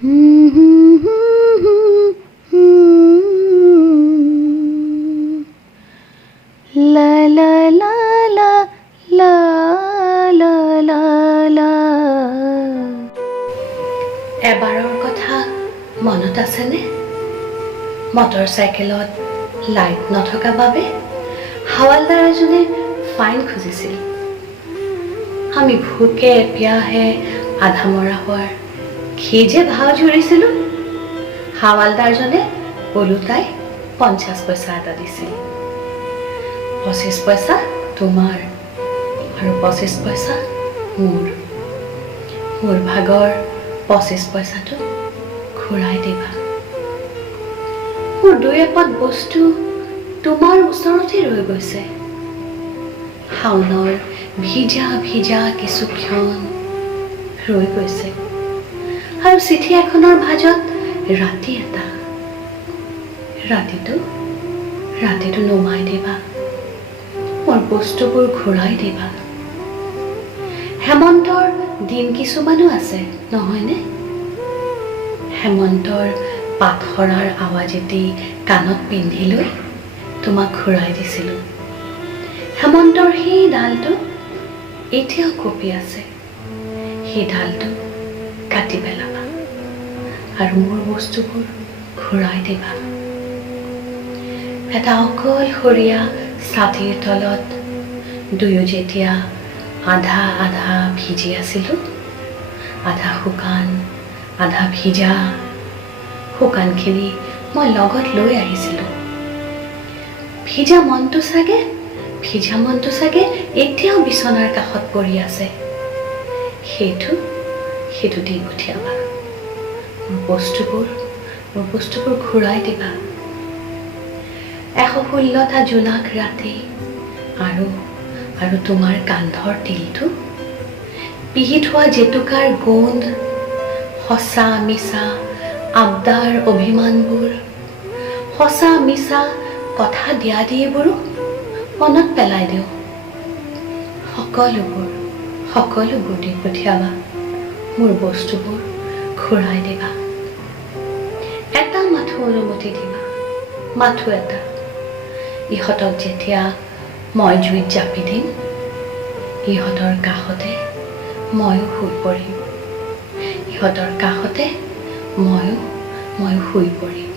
লা লা লা লা লা লা লা লা। এবাৰৰ কথা মনত আছেনে? মটৰ চাইকেলত লাইট নথকা বাবে হাৱালদাৰ এজনে ফাইন খুজিছিল। আমি ভোকে পিয়াহে আধা মৰা হোৱাৰ কি যে ভাও জুৰিছিলোঁ। হাৱালদাৰজনে ওলোটাই 50 পইচা এটা দিছিল। 25 পইচা তোমাৰ আৰু 25 পইচা মোৰ। মোৰ ভাগৰ 25 পইচাটো ঘূৰাই দিবা। মোৰ দুই এপদ বস্তু তোমাৰ ওচৰতে ৰৈ গৈছে। শাওনৰ ভিজা ভিজা কিছু ক্ষণ ৰৈ গৈছে আৰু চিঠি এখনৰ ভাজত ৰাতি এটা। ৰাতিটো নুমাই দিবা। মোৰ বস্তুবোৰ ঘূৰাই দিবা। হেমন্তৰ দিন কিছুমানো আছে নহয়নে? হেমন্তৰ পাতসৰাৰ আৱাজ এটি কাণত পিন্ধি লৈ তোমাক ঘূৰাই দিছিলোঁ। হেমন্তৰ সেই ডালটো এতিয়াও কঁপি আছে। সেই ডালটো কাটি পেলাবা আৰু মোৰ বস্তুবোৰ ঘূৰাই দিবা। এটা অকলশৰীয়া ছাতিৰ তলত দুয়ো যেতিয়া আধা আধা ভিজি আছিলোঁ, আধা শুকান আধা ভিজা। শুকানখিনি মই লগত লৈ আহিছিলোঁ। ভিজা মনটো চাগে এতিয়াও বিচনাৰ কাষত পৰি আছে। সেইটো দি পঠিয়াবা। মোৰ বস্তুবোৰ ঘূৰাই দিবা। 116টা জোনাক ৰাতি আৰু তোমাৰ কান্ধৰ তিলটো, পিহি থোৱা জেতুকাৰ গোন্ধ, সঁচা মিছা আবদাৰ অভিমানবোৰ, সঁচা মিছা কথা দিয়া দিবোৰো মনত পেলাই দিওঁ। সকলোবোৰ দি পঠিয়াবা। মোৰ বস্তুবোৰ ঘূৰাই দিবা। এটা মাথো অনুমতি দিবা, মাথো এটা। ইহঁতক যেতিয়া মই জুইত জাপি দিম, ইহঁতৰ কাষতে ময়ো শুই পৰিম। ইহঁতৰ কাষতে ময়ো শুই পৰিম।